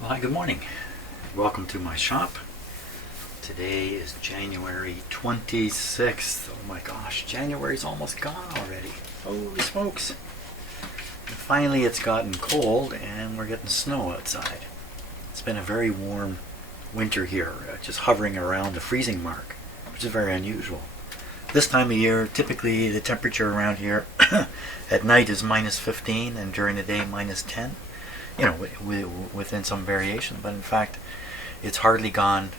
Well, hi, good morning. Welcome to my shop. Today is January 26th. Oh my gosh, January's almost gone already. Holy smokes. And finally it's gotten cold and we're getting snow outside. It's been a very warm winter here, just hovering around the freezing mark, which is very unusual. This time of year, typically the temperature around here at night is minus 15 and during the day minus 10. You know, within some variation, but in fact it's hardly gone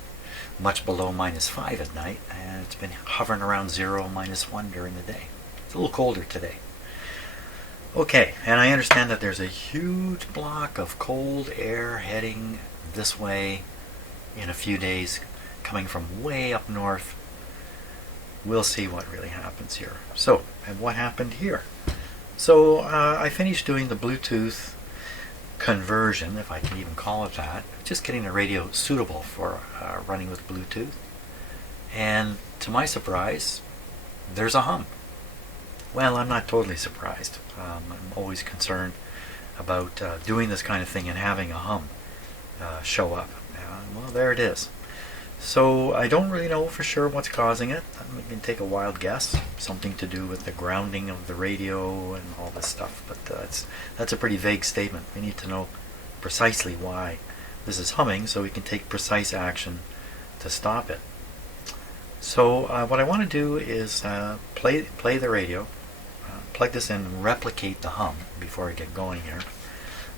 much below minus 5 at night, and it's been hovering around 0, minus 1 during the day. It's a little colder today. Okay, and I understand that there's a huge block of cold air heading this way in a few days, coming from way up north. We'll see what really happens here. So, and what happened here? So I finished doing the Bluetooth conversion, if I can even call it that, just getting the radio suitable for running with Bluetooth. And to my surprise, there's a hum. Well, I'm not totally surprised. I'm always concerned about doing this kind of thing and having a hum show up. Well, there it is. So I don't really know for sure what's causing it. I can take a wild guess. Something to do with the grounding of the radio and all this stuff. But that's a pretty vague statement. We need to know precisely why this is humming so we can take precise action to stop it. So what I want to do is play the radio, plug this in and replicate the hum before I get going here.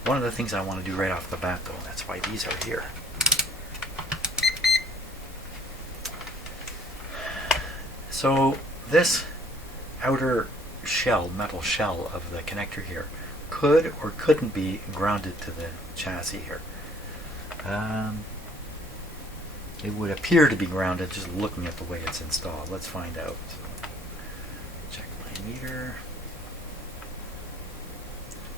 One of the things I want to do right off the bat, though, that's why these are here. So this outer shell, metal shell of the connector here could or couldn't be grounded to the chassis here. It would appear to be grounded just looking at the way it's installed. Let's find out. So, check my meter.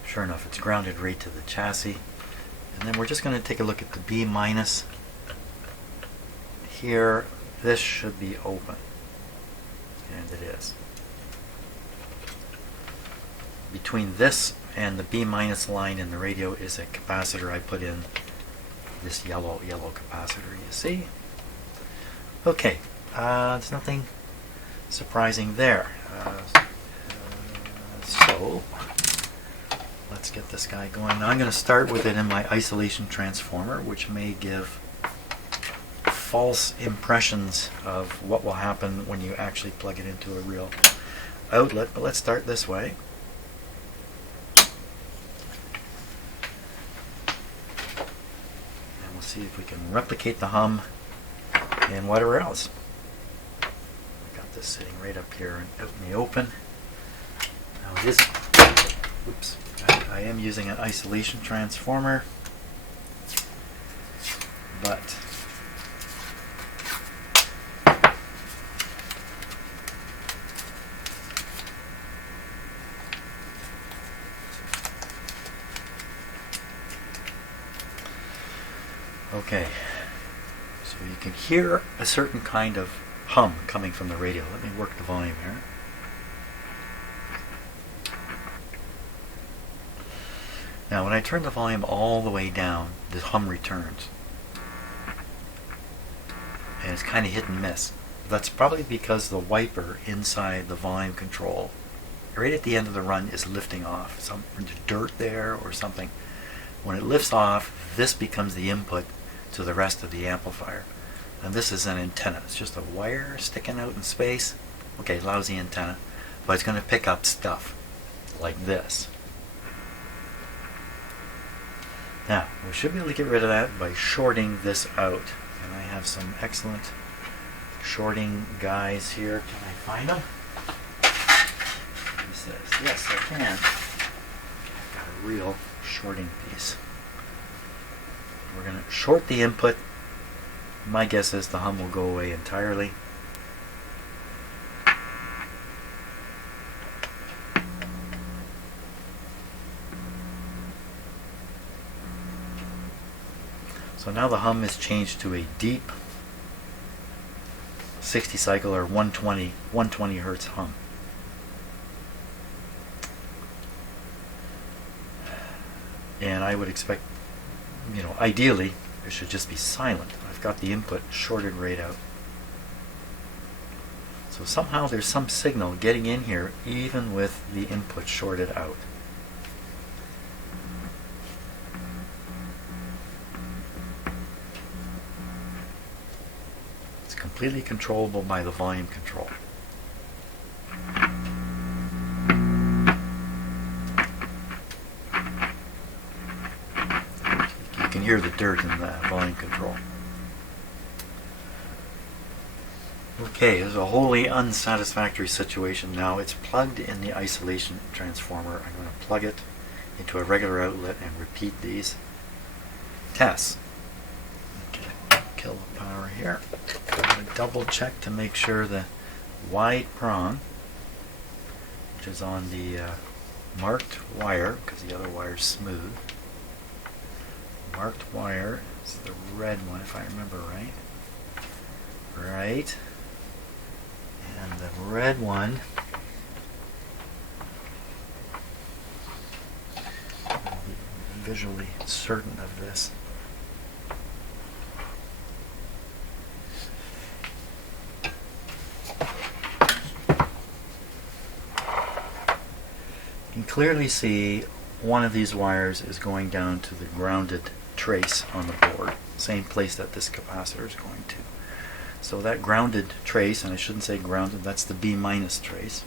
Sure enough, it's grounded right to the chassis. And then we're just going to take a look at the B minus. Here, this should be open. And it is. Between this and the B minus line in the radio is a capacitor I put in, this yellow capacitor, you see. Okay, there's nothing surprising there. So let's get this guy going. Now I'm going to start with it in my isolation transformer, which may give false impressions of what will happen when you actually plug it into a real outlet. But let's start this way. And we'll see if we can replicate the hum and whatever else. I got this sitting right up here and out in the open. Now it is, oops, I am using an isolation transformer, but okay, so you can hear a certain kind of hum coming from the radio. Let me work the volume here. Now when I turn the volume all the way down, the hum returns. And it's kind of hit and miss. That's probably because the wiper inside the volume control, right at the end of the run, is lifting off. Some dirt there or something. When it lifts off, this becomes the input to the rest of the amplifier. And this is an antenna. It's just a wire sticking out in space. Okay, lousy antenna. But it's going to pick up stuff like this. Now, we should be able to get rid of that by shorting this out. And I have some excellent shorting guys here. Can I find them? He says, yes, I can. I've got a real shorting piece. We're going to short the input. My guess is the hum will go away entirely. So now the hum is changed to a deep 60 cycle or 120 hertz hum. And I would expect you know, ideally it should just be silent. I've got the input shorted right out. So somehow there's some signal getting in here even with the input shorted out. It's completely controllable by the volume control. You can hear the dirt in the volume control. Okay, this is a wholly unsatisfactory situation. Now it's plugged in the isolation transformer. I'm going to plug it into a regular outlet and repeat these tests. Okay, kill the power here. I'm going to double check to make sure the wide prong, which is on the marked wire, because the other wire is smooth. Marked wire is the red one, if I remember right. Right. And the red one, I'll be visually certain of this. You can clearly see one of these wires is going down to the grounded trace on the board, same place that this capacitor is going to. So that grounded trace, and I shouldn't say grounded, that's the B minus trace.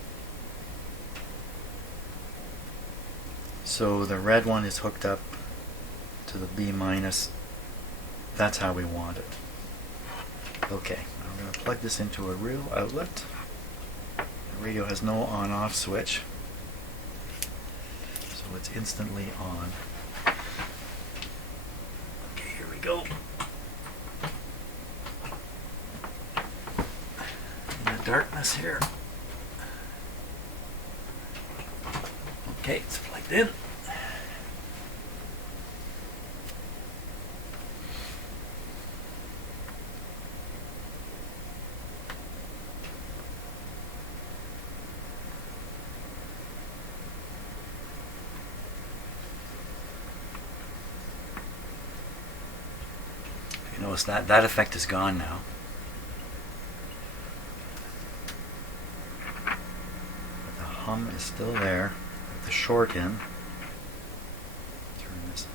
So the red one is hooked up to the B minus. That's how we want it. Okay, I'm going to plug this into a real outlet. The radio has no on-off switch, so it's instantly on. Okay, here we go. Darkness here. Okay, it's plugged in. You notice that effect is gone now. Hum is still there with the short in. Turn this,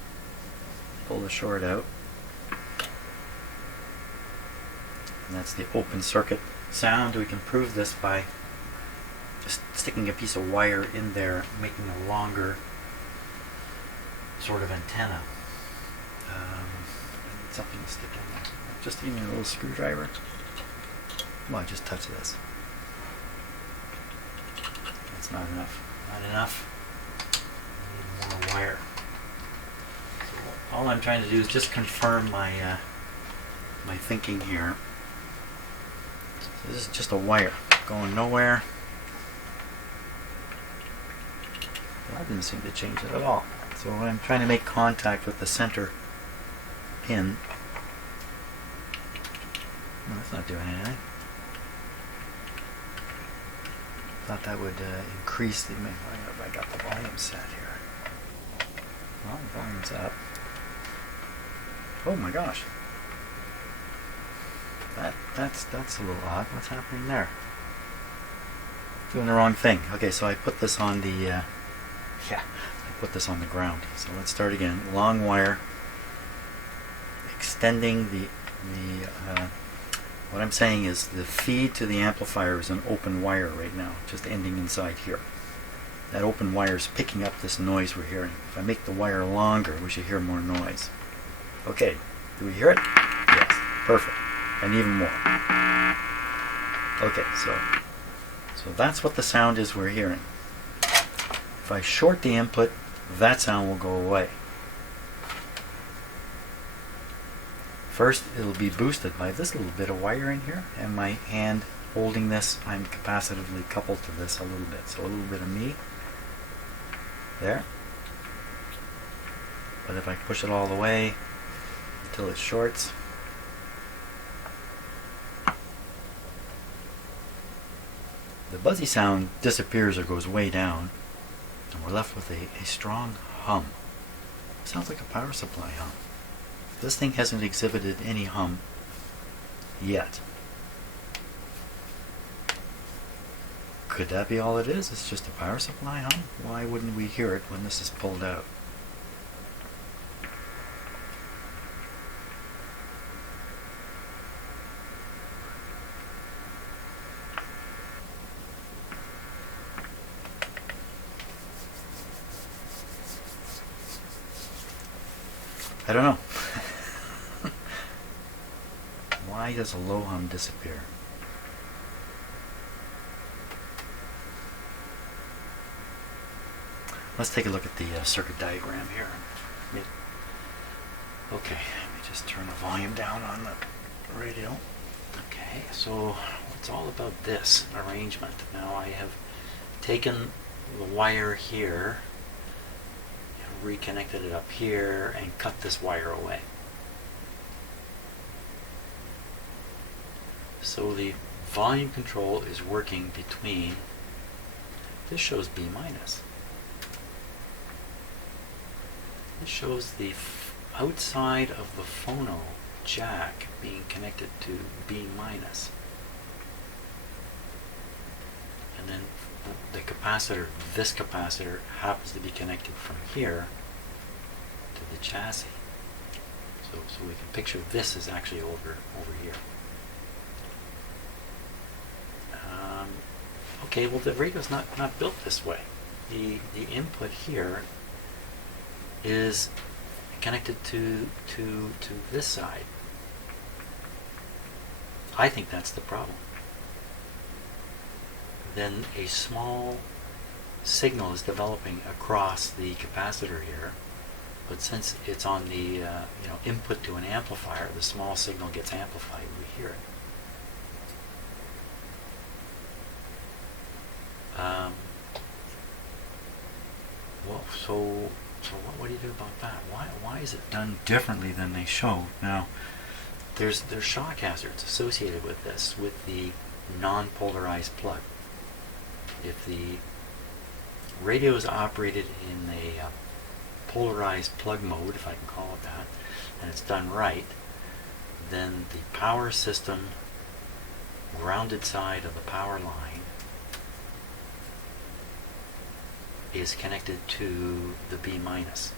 pull the short out, and that's the open circuit sound. We can prove this by just sticking a piece of wire in there, making a longer sort of antenna. I need something to stick in there. Just give me a little screwdriver. Come on, just touch this. It's not enough. Not enough. I need more wire. So all I'm trying to do is just confirm my my thinking here. So this is just a wire going nowhere. That didn't seem to change it at all. So when I'm trying to make contact with the center pin, no, that's not doing anything. Thought that would increase the. I got the volume set here. Well, the volume's up. Oh my gosh. That's a little odd. What's happening there? Doing the wrong thing. Okay, so I put this on the. I put this on the ground. So let's start again. Long wire. Extending the. What I'm saying is the feed to the amplifier is an open wire right now, just ending inside here. That open wire is picking up this noise we're hearing. If I make the wire longer, we should hear more noise. Okay, do we hear it? Yes, perfect. And even more. Okay, so that's what the sound is we're hearing. If I short the input, that sound will go away. First, it'll be boosted by this little bit of wire in here, and my hand holding this, I'm capacitively coupled to this a little bit. So a little bit of me there. But if I push it all the way until it shorts, the buzzy sound disappears or goes way down, and we're left with a strong hum. Sounds like a power supply hum. This thing hasn't exhibited any hum yet. Could that be all it is? It's just a power supply hum? Why wouldn't we hear it when this is pulled out? I don't know. Why does a low hum disappear? Let's take a look at the circuit diagram here. Okay, let me just turn the volume down on the radio. Okay, so it's all about this arrangement. Now I have taken the wire here, reconnected it up here, and cut this wire away. So the volume control is working between, this shows B minus. This shows the outside of the phono jack being connected to B minus. And then the capacitor, this capacitor, happens to be connected from here to the chassis. So we can picture this is actually over here. Okay, well the radio's not built this way. The input here is connected to this side. I think that's the problem. Then a small signal is developing across the capacitor here, but since it's on the input to an amplifier, the small signal gets amplified. We hear it. Well, so what do you do about that? Why is it done differently than they show? Now, there's shock hazards associated with this, with the non-polarized plug. If the radio is operated in a polarized plug mode, if I can call it that, and it's done right, then the power system grounded side of the power line is connected to the B minus.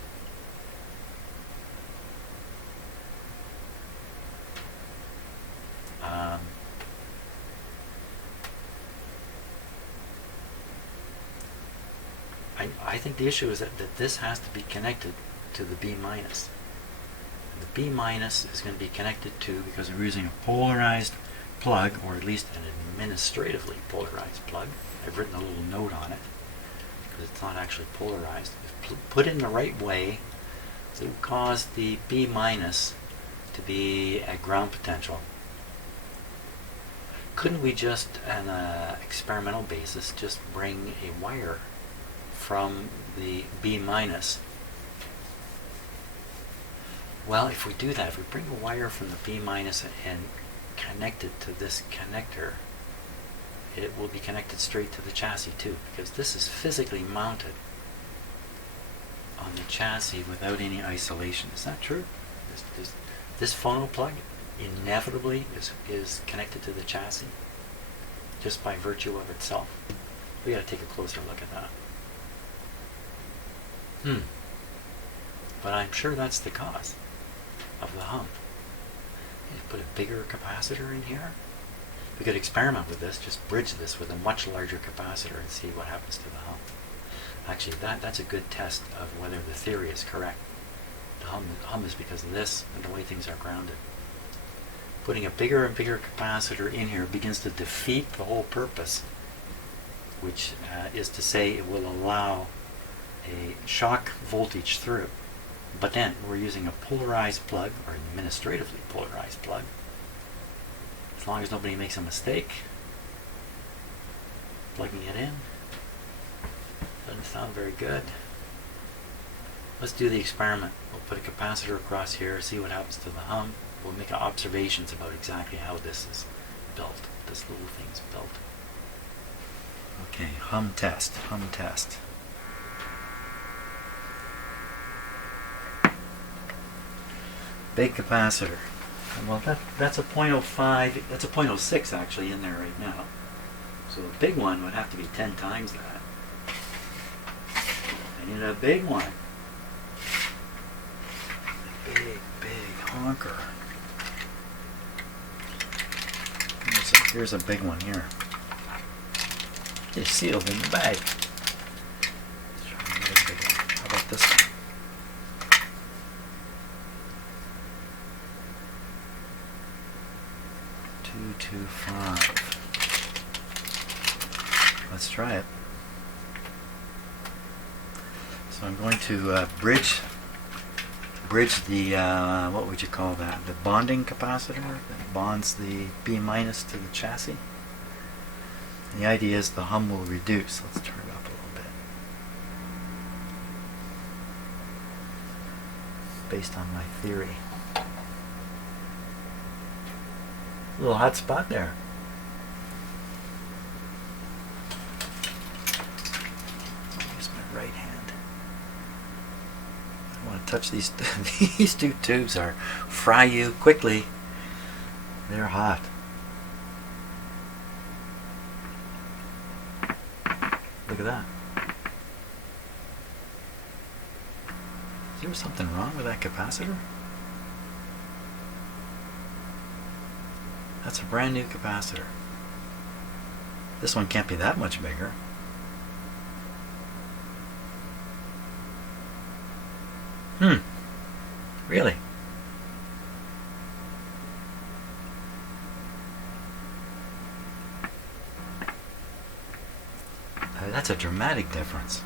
I think the issue is that this has to be connected to the B minus. The B minus is going to be connected to, because we're using a polarized plug, or at least an administratively polarized plug. I've written a little note on it, because it's not actually polarized. If put in the right way, it will cause the B minus to be at ground potential. Couldn't we just, on an experimental basis, just bring a wire from the B minus? Well, if we do that, if we bring a wire from the B minus and connect it to this connector, it will be connected straight to the chassis too, because this is physically mounted on the chassis without any isolation. Is that true? This phono plug inevitably is connected to the chassis just by virtue of itself. We got to take a closer look at that. But I'm sure that's the cause of the hum. You put a bigger capacitor in here. We could experiment with this, just bridge this with a much larger capacitor and see what happens to the hum. Actually, that's a good test of whether the theory is correct. The hum is because of this and the way things are grounded. Putting a bigger and bigger capacitor in here begins to defeat the whole purpose, which is to say it will allow a shock voltage through. But then we're using a polarized plug, or administratively polarized plug. As long as nobody makes a mistake plugging it in. Doesn't sound very good. Let's do the experiment. We'll put a capacitor across here, see what happens to the hum. We'll make observations about exactly how this is built, this little thing's built. Okay, hum test, hum test. Big capacitor. Well, that's a .05. That's a .06 actually in there right now. So a big one would have to be 10 times that. I need a big one. A big honker. Here's a big one here. It's sealed in the bag. Let's try another big one. How about this one? 225. Let's try it. So I'm going to bridge the what would you call that? The bonding capacitor that bonds the B minus to the chassis. And the idea is the hum will reduce. Let's turn it up a little bit. Based on my theory. A little hot spot there. Use my right hand. I want to touch these. These two tubes are fry you quickly. They're hot. Look at that. Is there something wrong with that capacitor? That's a brand new capacitor. This one can't be that much bigger. Really? That's a dramatic difference.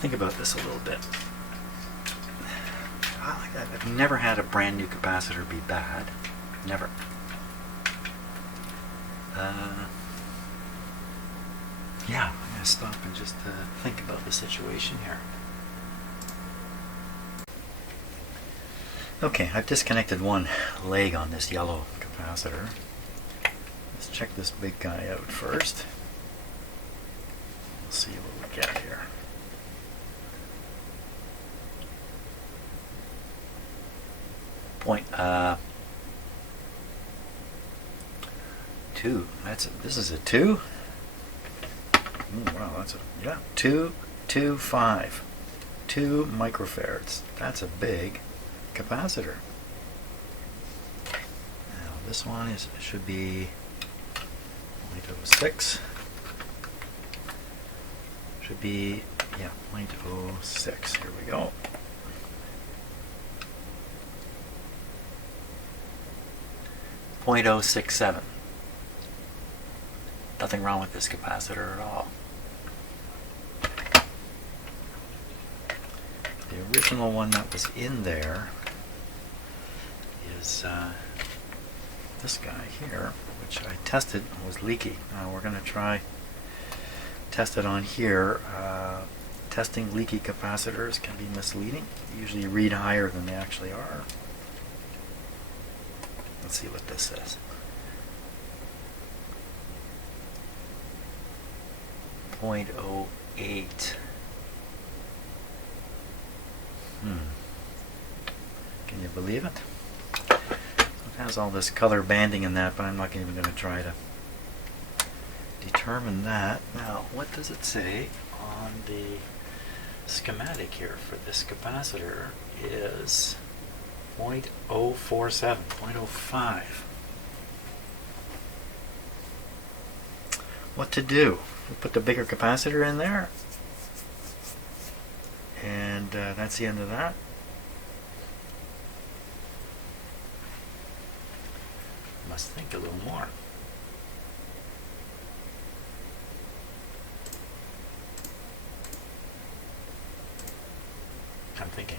Think about this a little bit. I've never had a brand new capacitor be bad. Never. Yeah, I'm going to stop and just think about the situation here. Okay, I've disconnected one leg on this yellow capacitor. Let's check this big guy out first. We'll see what we get here. Two. This is a 2. Wow, that's a 225. 2 microfarads. That's a big capacitor. Now this one should be 0.06. Should be 0.06. Here we go. .067. Nothing wrong with this capacitor at all. The original one that was in there is this guy here, which I tested and was leaky. Now we're going to try test it on here. Testing leaky capacitors can be misleading. They usually read higher than they actually are. Let's see what this says. .08. Can you believe it? So it has all this color banding in that, but I'm not even going to try to determine that. Now, what does it say on the schematic here for this capacitor is 0.047, 0.05. What to do? We put the bigger capacitor in there, and that's the end of that. Must think a little more. I'm thinking.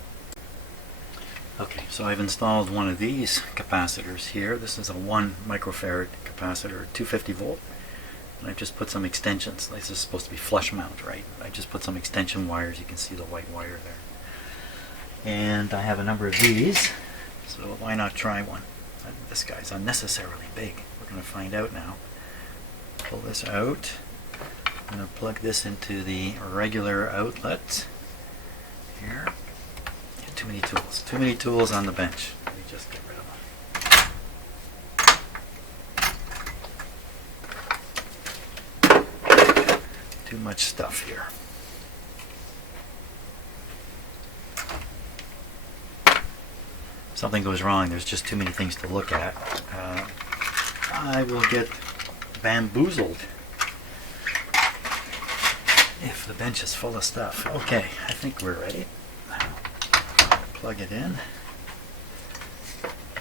Okay, so I've installed one of these capacitors here. This is a 1 microfarad capacitor, 250 volt. And I've just put some extensions. This is supposed to be flush mount, right? I just put some extension wires. You can see the white wire there. And I have a number of these, so why not try one? This guy's unnecessarily big. We're going to find out now. Pull this out. I'm going to plug this into the regular outlet here. Too many tools. Too many tools on the bench. Let me just get rid of them. Too much stuff here. If something goes wrong, there's just too many things to look at. I will get bamboozled if the bench is full of stuff. Okay, I think we're ready. Plug it in.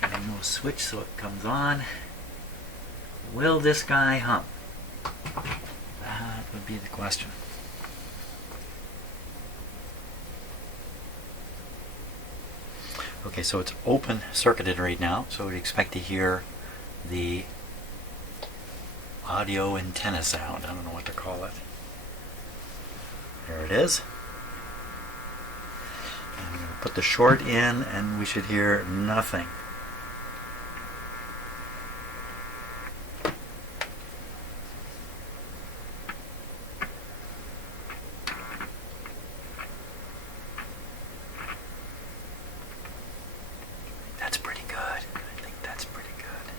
And we'll switch so it comes on. Will this guy hum? That would be the question. Okay, so it's open circuited right now, so we'd expect to hear the audio antenna sound. I don't know what to call it. There it is. And I'm going to put the short in and we should hear nothing. That's pretty good. I think that's pretty good.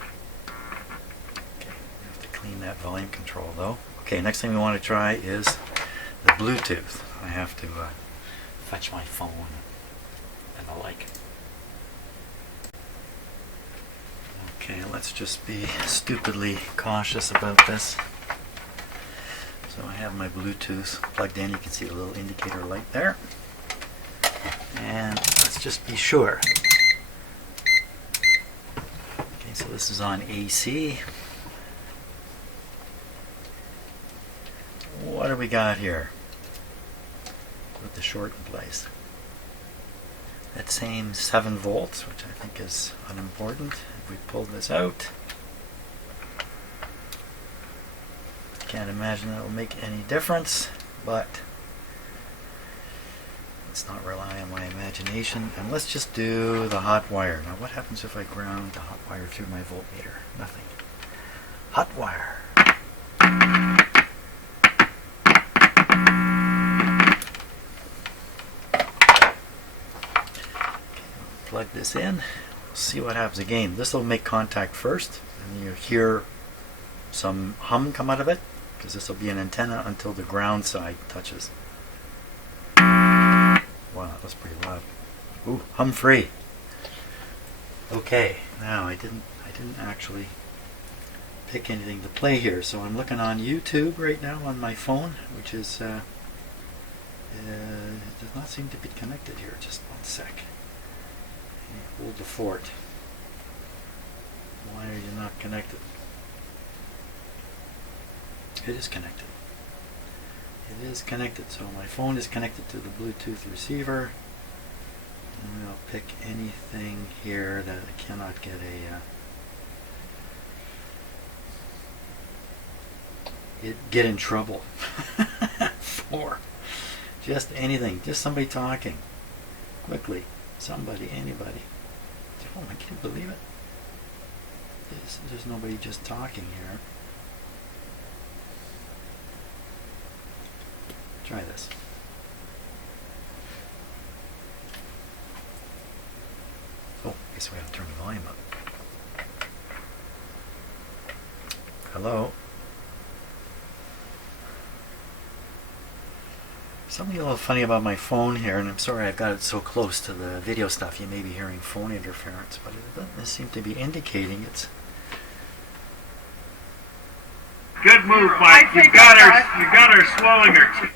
Okay, we have to clean that volume control though. Okay, next thing we want to try is the Bluetooth. I have to fetch my phone and the like. Okay, let's just be stupidly cautious about this. So I have my Bluetooth plugged in. You can see the little indicator light there. And let's just be sure. Okay, so this is on AC. What do we got here? Put the short in place. That same 7 volts, which I think is unimportant. If we pull this out, can't imagine that will make any difference, but let's not rely on my imagination. And let's just do the hot wire. Now what happens if I ground the hot wire through my voltmeter? Nothing. Hot wire. Plug this in, see what happens again. This will make contact first, and you hear some hum come out of it, because this will be an antenna until the ground side touches. Wow, that was pretty loud. Ooh, hum free. Okay, now I didn't actually pick anything to play here, so I'm looking on YouTube right now on my phone, which is it does not seem to be connected here. Just one sec. Hold the fort. Why are you not connected? It is connected. It is connected. So my phone is connected to the Bluetooth receiver. And I'll pick anything here that I cannot get get in trouble for. Just anything. Just somebody talking. Quickly. Somebody, anybody. Oh, I can't believe it. There's nobody just talking here. Try this. Oh, I guess we have to turn the volume up. Hello? Something a little funny about my phone here, and I'm sorry I've got it so close to the video stuff. You may be hearing phone interference, but it doesn't seem to be indicating it's... Good move, Mike. You got her swelling her.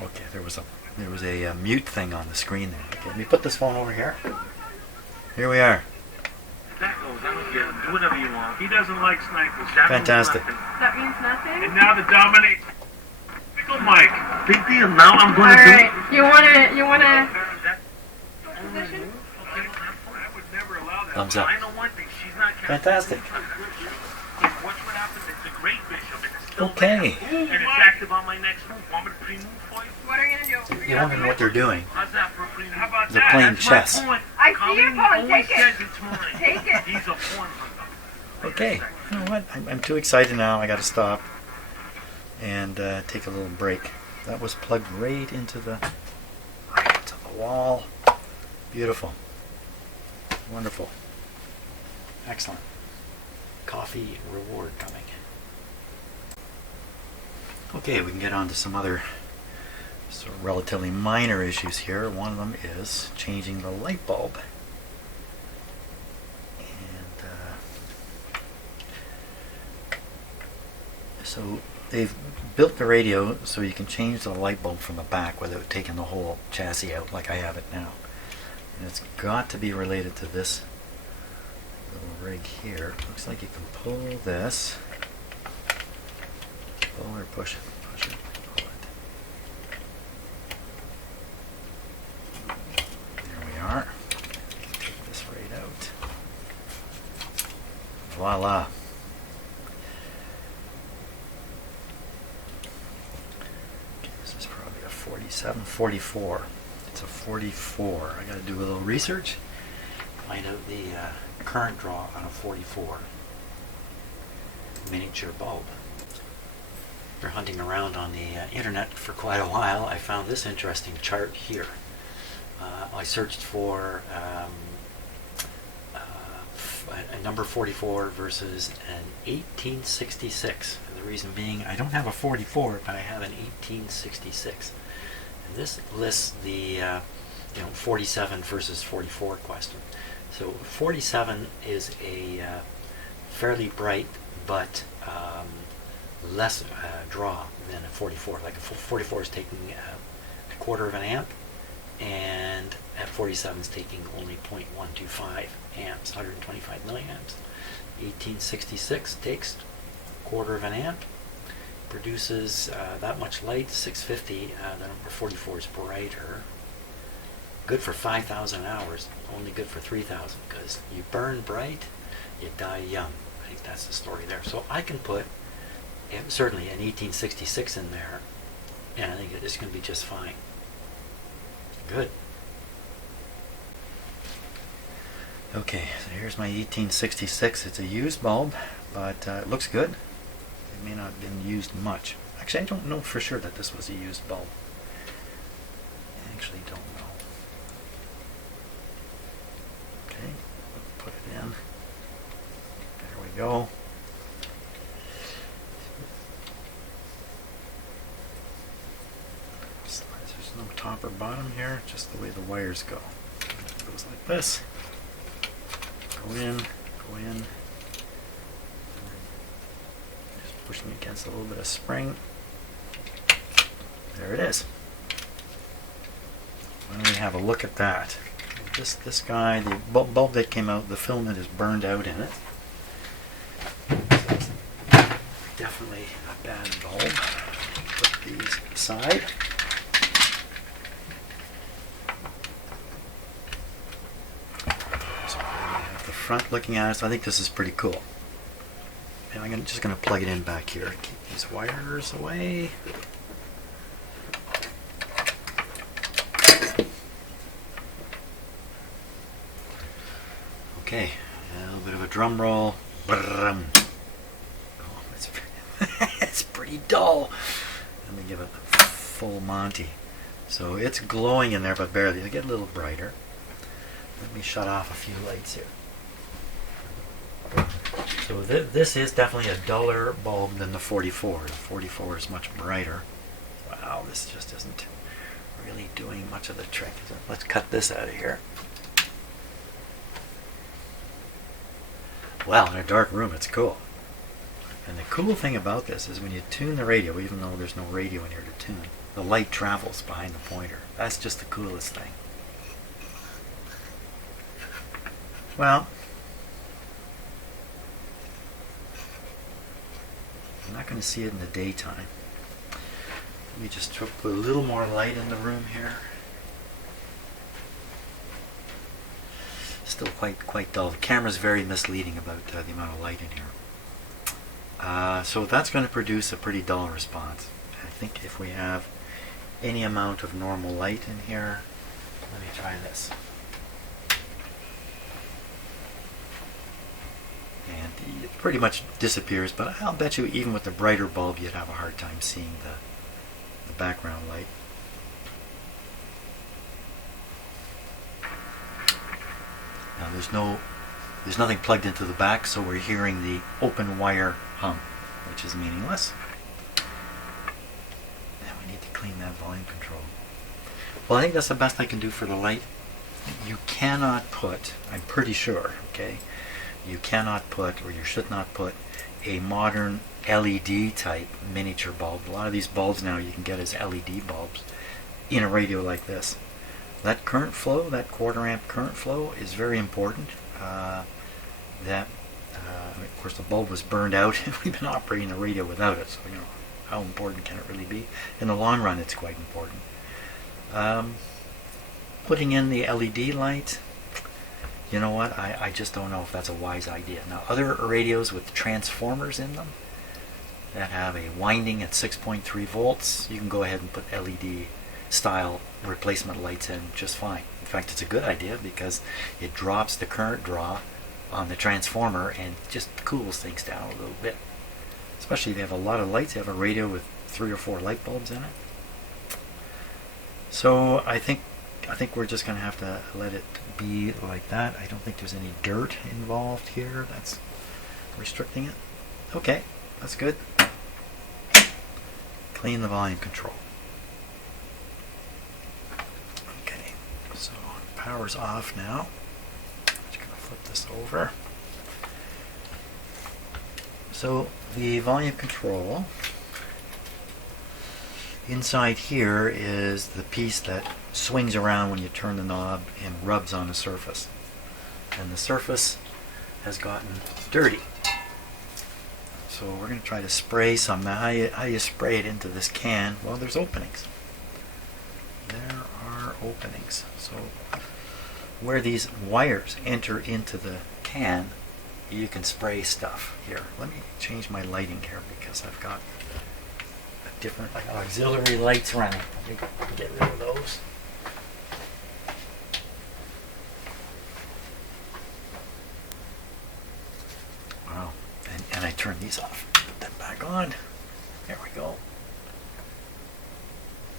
Okay, there was a mute thing on the screen there. Okay, let me put this phone over here. Here we are. That goes on. Do whatever you want. He doesn't like snipers. Fantastic. That means nothing? And now the dominate. Pickle Mike. Big deal. Now I'm going to do it. You wanna position? I would never allow that. Thumbs up. I know one thing. She's not Fantastic. Watch what happens. It's a great bishop. It's still Okay. and it's active on my next move. Want me to pre-move for you? What are you gonna do? You're wondering what they're doing. How's that for a pre-move? How about They're that? playing That's chess. my point. I see your Colleen pawn. always Take it. says it's mine. Take it. He's a pawn hunter. Okay. You know what? I'm too excited now. I got to stop. and take a little break. That was plugged right into the wall. Beautiful. Wonderful. Excellent. Coffee reward coming. Okay, we can get on to some other sort of relatively minor issues here. One of them is changing the light bulb. And so they've built the radio so you can change the light bulb from the back without taking the whole chassis out like I have it now. And it's got to be related to this little rig here. Looks like you can pull this. Pull or push it. Push it. Pull it. There we are. Take this right out. Voila. Okay, this is probably a 47, 44. It's a 44. I got to do a little research. Find out the current draw on a 44 miniature bulb. After hunting around on the internet for quite a while, I found this interesting chart here. I searched for a number 44 versus an 1866. And the reason being, I don't have a 44, but I have an 1866. And this lists the 47 versus 44 question. So 47 is a fairly bright but less draw than a 44. Like a 44 is taking a quarter of an amp, and at 47 is taking only 0.125 amps, 125 milliamps. 1866 takes a quarter of an amp, produces that much light, 650. The number 44 is brighter. Good for 5,000 hours, only good for 3,000, because you burn bright, you die young. I think that's the story there. So I can put certainly an 1866 in there, and I think it's going to be just fine. Good. Okay, so here's my 1866. It's a used bulb, but it looks good. It may not have been used much. Actually, I don't know for sure that this was a used bulb. I actually don't know. Okay, put it in. There we go. There's no top or bottom here, just the way the wires go. It goes like this. Go in, go in. Just pushing against a little bit of spring. There it is. Why don't we have a look at that? This guy, the bulb that came out, the filament is burned out in it. Definitely a bad bulb. Put these aside. So we have the front looking at it. So I think this is pretty cool. And I'm just going to plug it in back here. Keep these wires away. Okay, a little bit of a drum roll. Oh, it's pretty dull. Let me give it a full Monty. So it's glowing in there, but barely. It'll get a little brighter. Let me shut off a few lights here. So this is definitely a duller bulb than the 44. The 44 is much brighter. Wow, this just isn't really doing much of the trick. Let's cut this out of here. Wow, in a dark room, it's cool. And the cool thing about this is when you tune the radio, even though there's no radio in here to tune, the light travels behind the pointer. That's just the coolest thing. Well, I'm not going to see it in the daytime. Let me just put a little more light in the room here. Still quite dull. The camera's very misleading about the amount of light in here. So that's going to produce a pretty dull response. I think if we have any amount of normal light in here, let me try this. and it pretty much disappears, but I'll bet you even with the brighter bulb you'd have a hard time seeing the background light. Now there's nothing plugged into the back, so we're hearing the open wire hum, which is meaningless. And we need to clean that volume control. Well, I think that's the best I can do for the light. You cannot put, I'm pretty sure, okay, you cannot put, or you should not put, a modern LED type miniature bulb. A lot of these bulbs now you can get as LED bulbs in a radio like this. That current flow, that 1/4 amp current flow, is very important. Of course, the bulb was burned out. We've been operating the radio without it, so you know how important can it really be? In the long run, it's quite important. Putting in the LED light, you know what? I just don't know if that's a wise idea. Now, other radios with transformers in them that have a winding at 6.3 volts, you can go ahead and put LED style replacement lights in just fine. In fact, it's a good idea because it drops the current draw on the transformer and just cools things down a little bit. Especially if you have a lot of lights, you have a radio with 3 or 4 light bulbs in it. So I think we're just going to have to let it be like that. I don't think there's any dirt involved here that's restricting it. Okay, that's good. Clean the volume control. Okay, so power's off now. Just going to flip this over. So the volume control, inside here is the piece that swings around when you turn the knob and rubs on the surface. And the surface has gotten dirty. So we're going to try to spray some. Now how you spray it into this can? Well, there's openings. There are openings. So where these wires enter into the can, you can spray stuff here. Let me change my lighting here because I've got different auxiliary lights running. Let me get rid of those. Wow. And I turned these off. Put them back on. There we go.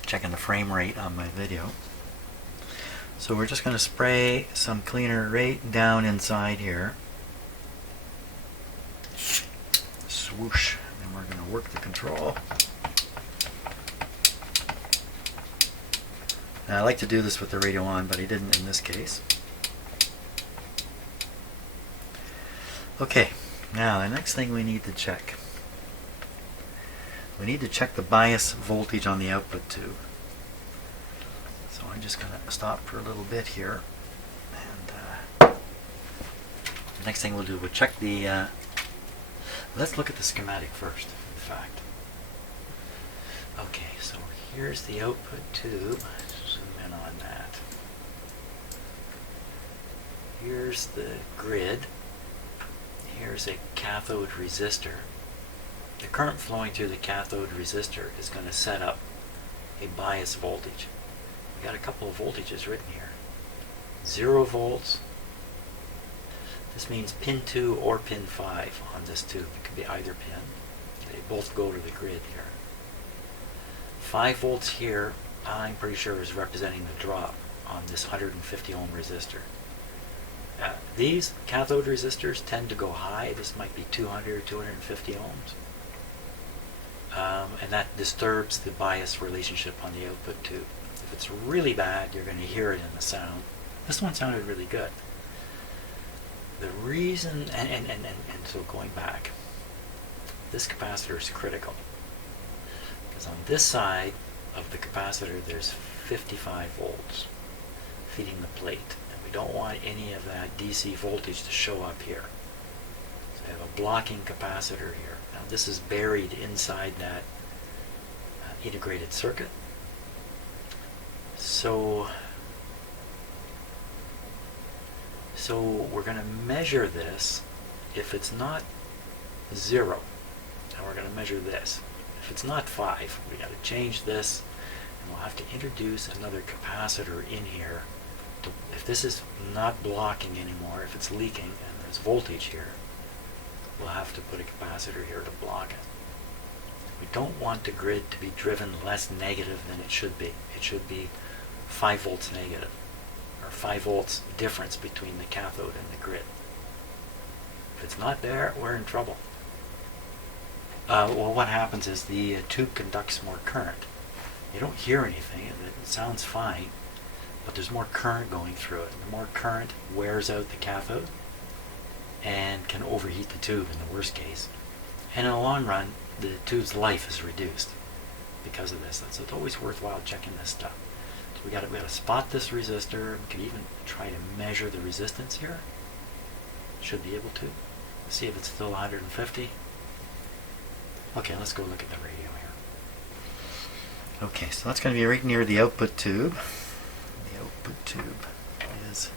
Checking the frame rate on my video. So we're just going to spray some cleaner right down inside here. Swoosh. And we're going to work the control. Now, I like to do this with the radio on, but I didn't in this case. Okay, now the next thing we need to check. We need to check the bias voltage on the output tube. So I'm just going to stop for a little bit here. And the next thing we'll do, we'll check the... let's look at the schematic first, in fact. Okay, so here's the output tube. Zoom in on that. Here's the grid. Here's a cathode resistor. The current flowing through the cathode resistor is going to set up a bias voltage. We got a couple of voltages written here. 0 volts. This means pin 2 or pin 5 on this tube. It could be either pin. They both go to the grid here. 5 volts here, I'm pretty sure is representing the drop on this 150 ohm resistor. These cathode resistors tend to go high. This might be 200 or 250 ohms. And that disturbs the bias relationship on the output tube. If it's really bad, you're going to hear it in the sound. This one sounded really good. The reason, and so going back, this capacitor is critical. Because on this side of the capacitor, there's 55 volts feeding the plate. And we don't want any of that DC voltage to show up here. So I have a blocking capacitor here. Now this is buried inside that integrated circuit. So we're going to measure this. If it's not 0, and we're going to measure this. If it's not 5, we got to change this, and we'll have to introduce another capacitor in here. If this is not blocking anymore, if it's leaking and there's voltage here, we'll have to put a capacitor here to block it. We don't want the grid to be driven less negative than it should be. It should be 5 volts negative, or 5 volts difference between the cathode and the grid. If it's not there, we're in trouble. Well, what happens is the tube conducts more current. You don't hear anything, it sounds fine, but there's more current going through it. The more current wears out the cathode and can overheat the tube in the worst case. And in the long run, the tube's life is reduced because of this. So it's always worthwhile checking this stuff. So we got to spot this resistor. We can even try to measure the resistance here. Should be able to. See if it's still 150. Okay, let's go look at the radio here. Okay, so that's going to be right near the output tube. The output tube is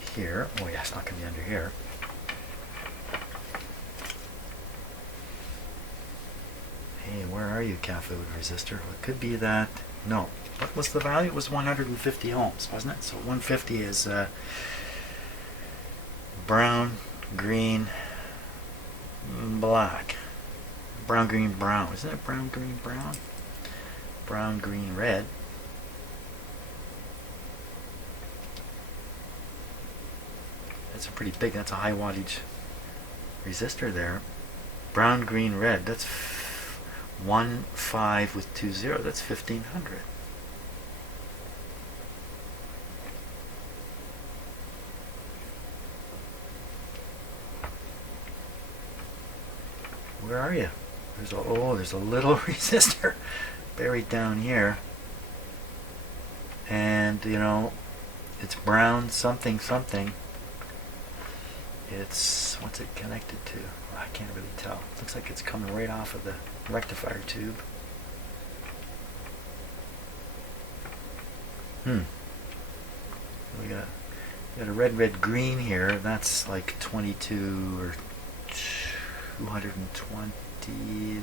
right here. Oh yeah, it's not going to be under here. Hey, where are you, cathode resistor? Well, it could be that. No. What was the value? It was 150 ohms, wasn't it? So 150 is brown, green, black. Brown, green, brown. Isn't it brown, green, brown? Brown, green, red. That's a pretty big, that's a high wattage resistor there. Brown, green, red. That's 1, 5 with 2, 0. That's 1500. Where are you? There's a little resistor buried down here. And, you know, it's brown something something. It's, what's it connected to? I can't really tell. Looks like it's coming right off of the rectifier tube. We got a red, green here. That's like 22 or 220,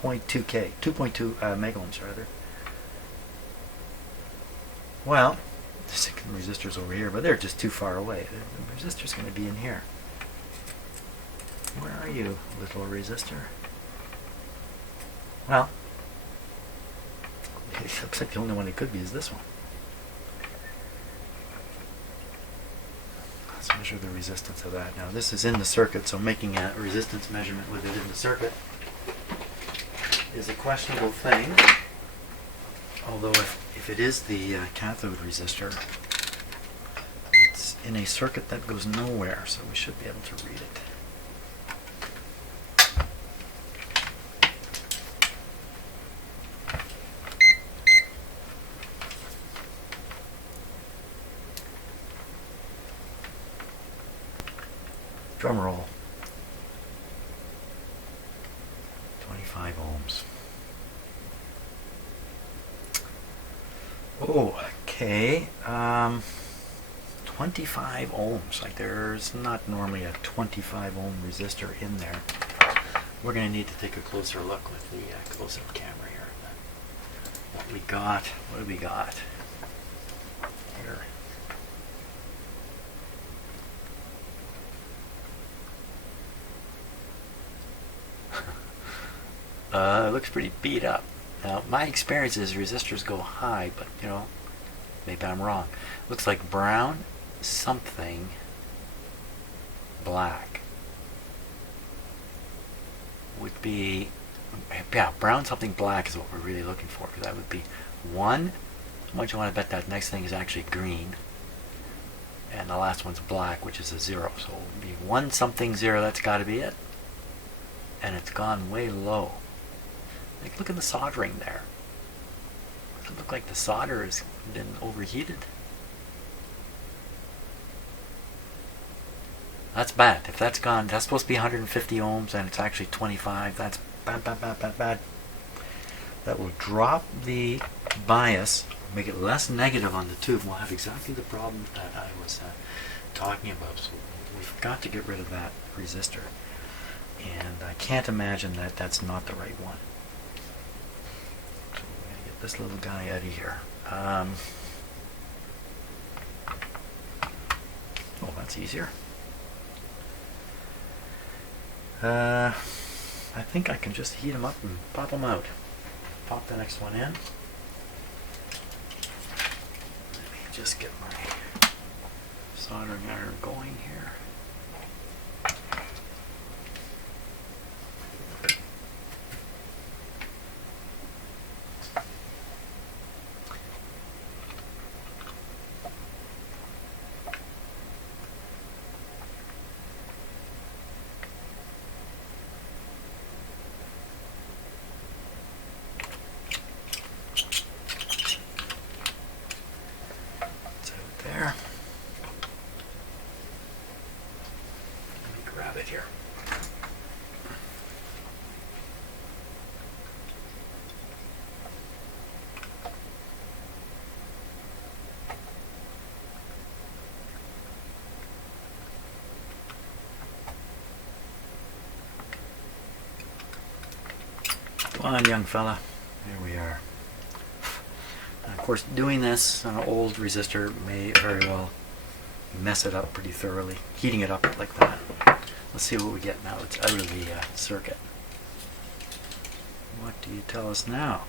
2.2K, 2.2 megohms rather. Well, there's some resistors over here, but they're just too far away. The resistor's going to be in here. Where are you, little resistor? Well, it looks like the only one it could be is this one. Let's measure the resistance of that. Now this is in the circuit, so making a resistance measurement with it in the circuit is a questionable thing. Although if it is the cathode resistor, it's in a circuit that goes nowhere, so we should be able to read it. Drum roll. 25 ohms. Oh, okay. 25 ohms. Like there's not normally a 25 ohm resistor in there. We're going to need to take a closer look with the close-up camera here. What we got? What do we got here? It looks pretty beat up. Now, my experience is resistors go high, but, you know, maybe I'm wrong. Looks like brown something black would be, yeah, brown something black is what we're really looking for, because that would be 1. How much you want to bet that next thing is actually green? And the last one's black, which is a 0. So it would be 1 something 0, that's got to be it. And it's gone way low. Like, look at the soldering there. Does it look like the solder has been overheated? That's bad. If that's gone, that's supposed to be 150 ohms and it's actually 25. That's bad, bad, bad, bad, bad. That will drop the bias, make it less negative on the tube. We'll have exactly the problem that I was talking about. So we've got to get rid of that resistor. And I can't imagine that that's not the right one. So we're going to get this little guy out of here. Oh, That's easier. I think I can just heat them up and pop them out. Pop the next one in. Let me just get my soldering iron going here. There. Let me grab it here. Come on, young fella. There we are. Of course, doing this on an old resistor may very well mess it up pretty thoroughly. Heating it up like that. Let's see what we get now. It's out of the circuit. What do you tell us now?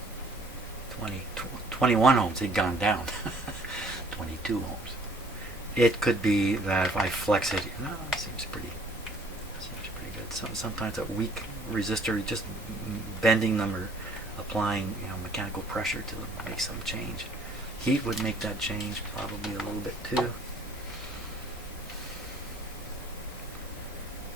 21 ohms. It'd gone down. 22 ohms. It could be that if I flex it, no, it seems pretty good. Sometimes a weak resistor, just bending them or applying mechanical pressure to them makes them change. Heat would make that change probably a little bit too.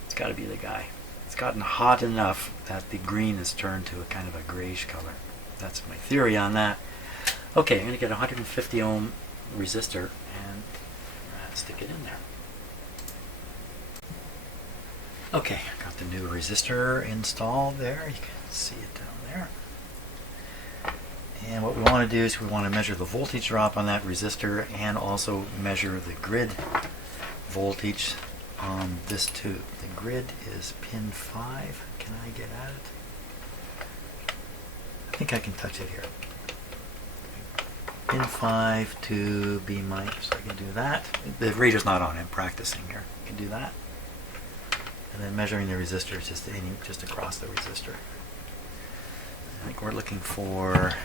It's got to be the guy. It's gotten hot enough that the green has turned to a kind of a grayish color. That's my theory on that. Okay, I'm going to get a 150 ohm resistor and stick it in there. Okay, got the new resistor installed there. You can see it down there. And what we want to do is we want to measure the voltage drop on that resistor and also measure the grid voltage on this tube. The grid is pin 5. Can I get at it? I think I can touch it here. Pin 5 to B minus. I can do that. The reader's not on. I'm practicing here. I can do that. And then measuring the resistor is just across the resistor. I think we're looking for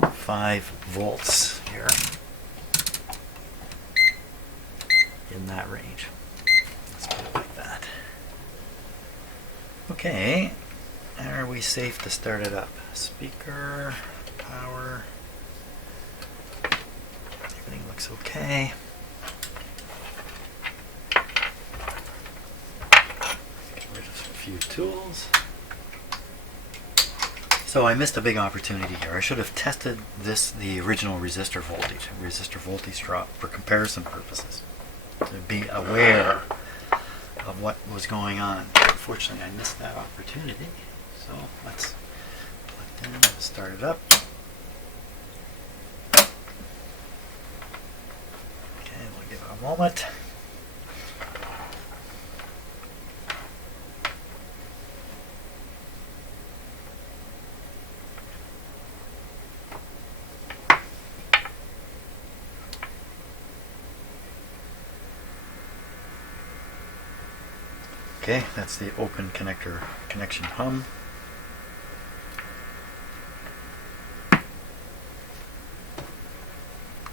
5 volts here in that range. Let's put it like that. Okay, are we safe to start it up? Speaker, power, everything looks okay. Get rid of a few tools. So I missed a big opportunity here. I should have tested the original resistor voltage drop for comparison purposes, to be aware of what was going on. Unfortunately, I missed that opportunity. So let's plug it in, start it up. Okay, we'll give it a moment. Okay, that's the open connection hum.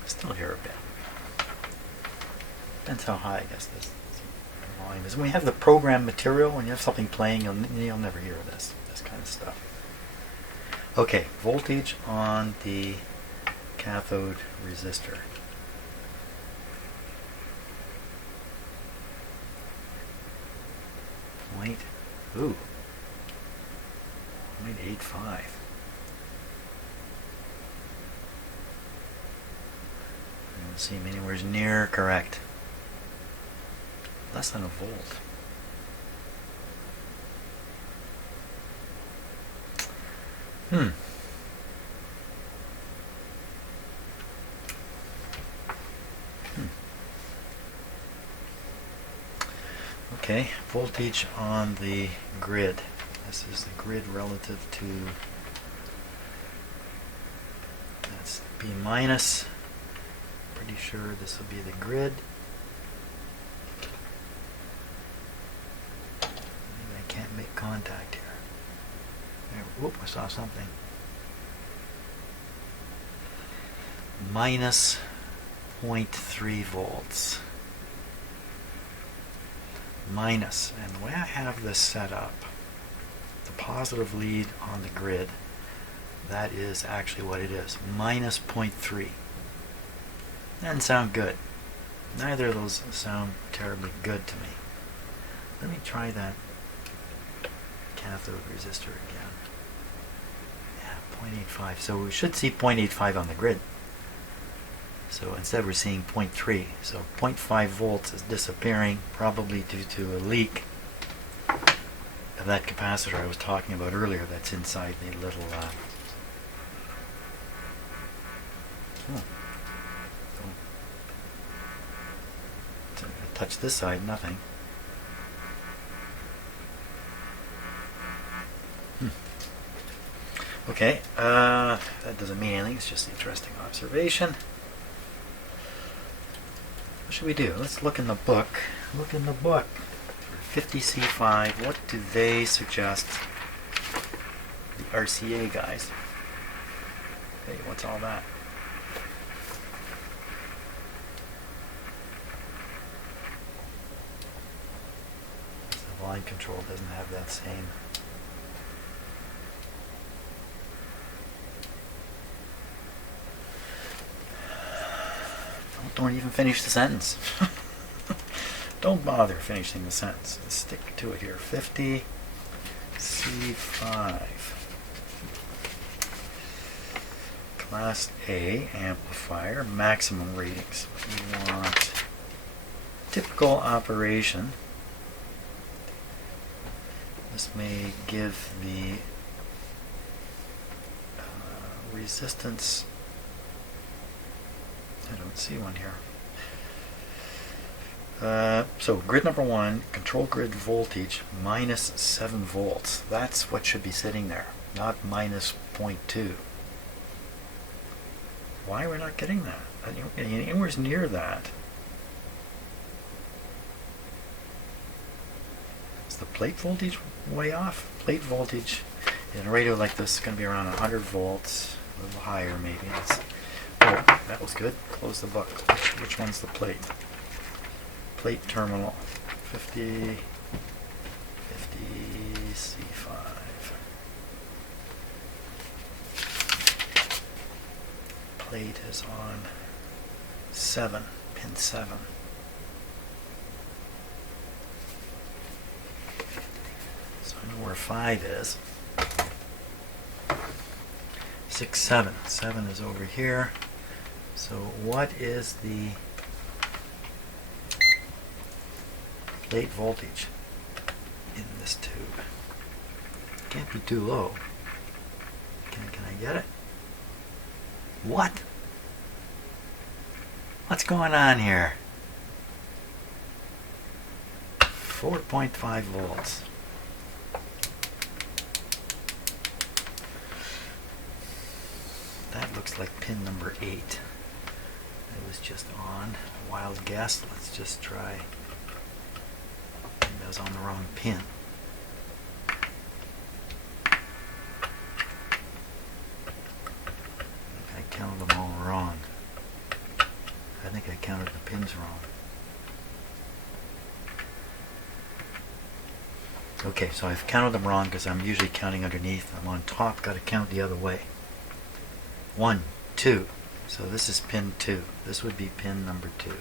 Still hear a bit. Depends how high, I guess, this volume is. When we have the program material, when you have something playing, you'll never hear this kind of stuff. Okay, voltage on the cathode resistor. Point, ooh, 0.85. Doesn't seem anywhere near correct. Less than a volt. Okay, voltage on the grid. This is the grid relative to, that's B minus. Pretty sure this will be the grid. contact here. There, whoop, I saw something. Minus 0.3 volts. Minus, and the way I have this set up, the positive lead on the grid, that is actually what it is. Minus 0.3. Doesn't sound good. Neither of those sound terribly good to me. Let me try that cathode resistor again. Yeah, 0.85. So we should see 0.85 on the grid. So instead we're seeing 0.3. So 0.5 volts is disappearing, probably due to a leak of that capacitor I was talking about earlier that's inside the little... touch this side, nothing. Okay, that doesn't mean anything, it's just an interesting observation. What should we do? Let's look in the book. Look in the book. 50C5, what do they suggest? The RCA guys. Hey, what's all that? The line control doesn't have that same. Don't even finish the sentence. Don't bother finishing the sentence. Let's stick to it here. 50 C5. Class A amplifier, maximum ratings. We want typical operation. This may give the resistance. I don't see one here. So grid number 1, control grid voltage minus 7 volts. That's what should be sitting there, not minus 0.2. Why are we not getting that? I don't get anywhere near that. Is the plate voltage way off? Plate voltage in a radio like this is going to be around 100 volts, a little higher maybe. Oh, that was good. Close the book. Which one's the plate? Plate terminal. 50 C5. Plate is on 7, pin 7. So I know where 5 is. 6, 7. 7 is over here. So what is the plate voltage in this tube? Can't be too low. Can I get it? What? What's going on here? 4.5 volts. That looks like pin number 8. It was just on. A wild guess. Let's just try. That was on the wrong pin. I counted them all wrong. I think I counted the pins wrong. Okay, so I've counted them wrong because I'm usually counting underneath. I'm on top, got to count the other way. 1, 2. So this is pin 2. This would be pin number 2.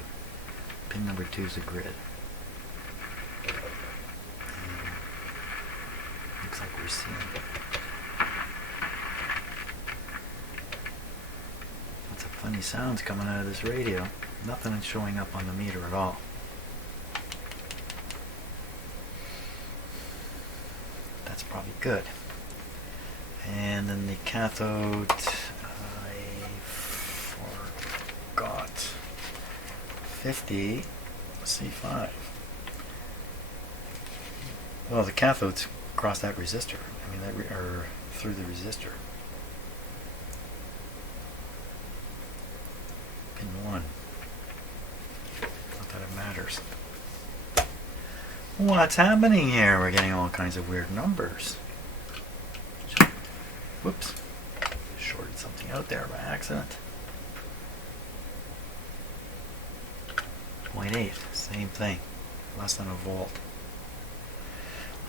Pin number 2 is a grid. Looks like we're seeing lots of funny sounds coming out of this radio. Nothing is showing up on the meter at all. That's probably good. And then the cathode, I forgot. 50 C5. Well, the cathode's across that resistor. I mean, or through the resistor. Pin 1. Not that it matters. What's happening here? We're getting all kinds of weird numbers. Whoops. Shorted something out there by accident. 0.8, same thing. Less than a volt.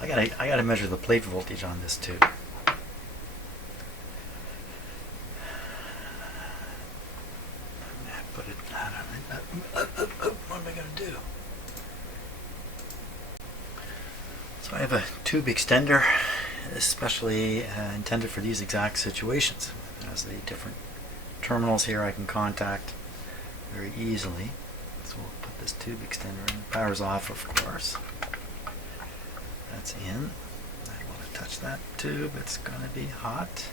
I gotta measure the plate voltage on this too. Put it. What am I gonna do? So I have a tube extender, especially intended for these exact situations. It has the different terminals here I can contact very easily. So we'll put this tube extender in. Power's off, of course. That's in. I don't want to touch that tube. It's going to be hot.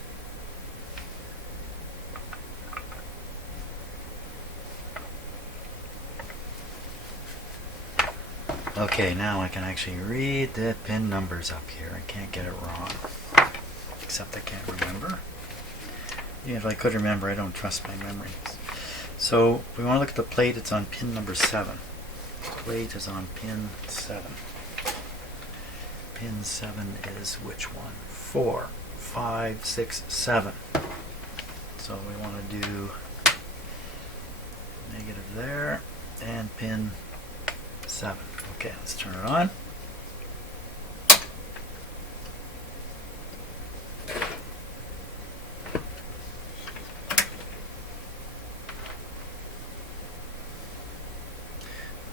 Okay, now I can actually read the pin numbers up here. I can't get it wrong. Except I can't remember. Even if I could remember, I don't trust my memory. So we want to look at the plate. It's on pin number 7. Plate is on pin 7. Pin 7 is which one? 4, 5, 6, 7. So we want to do negative there and pin 7. Okay, let's turn it on.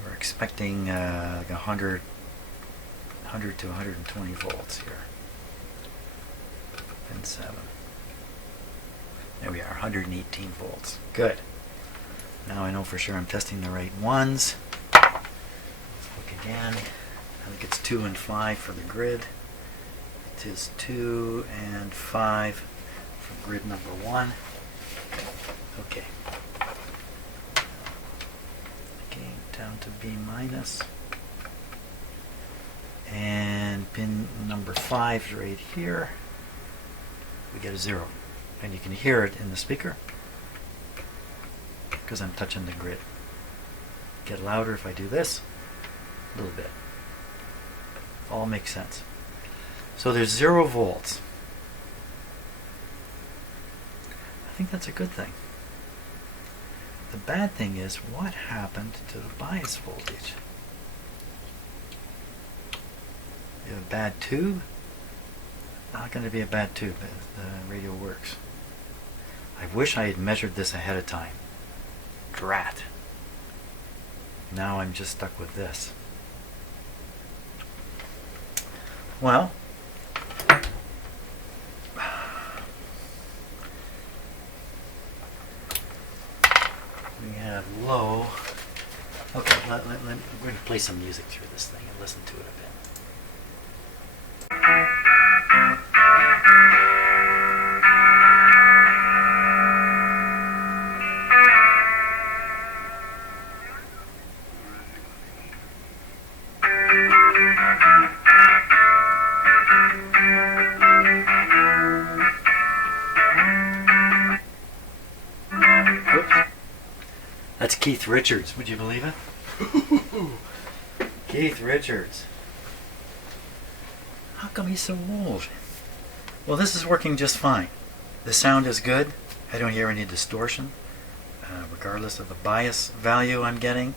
We're expecting like 100 to 120 volts here. Pin 7. There we are, 118 volts. Good. Now I know for sure I'm testing the right ones. Again, I think it's 2 and 5 for the grid. It is 2 and 5 for grid number 1. Okay. Getting down to B minus. And pin number 5 right here. We get a 0. And you can hear it in the speaker because I'm touching the grid. Get louder if I do this. A little bit. All makes sense. So there's 0 volts. I think that's a good thing. The bad thing is, what happened to the bias voltage? You have a bad tube? Not going to be a bad tube. The radio works. I wish I had measured this ahead of time. Drat. Now I'm just stuck with this. Well, we have low. Okay, we're going to play some music through this thing and listen to it a bit. That's Kieth Richards. Would you believe it? Kieth Richards. How come he's so old? Well, this is working just fine. The sound is good. I don't hear any distortion, regardless of the bias value I'm getting.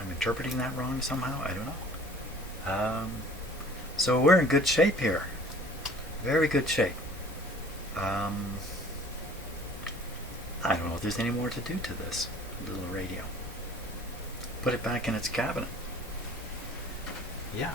I'm interpreting that wrong somehow. I don't know. So we're in good shape here. Very good shape. I don't know if there's any more to do to this little radio. Put it back in its cabinet. Yeah.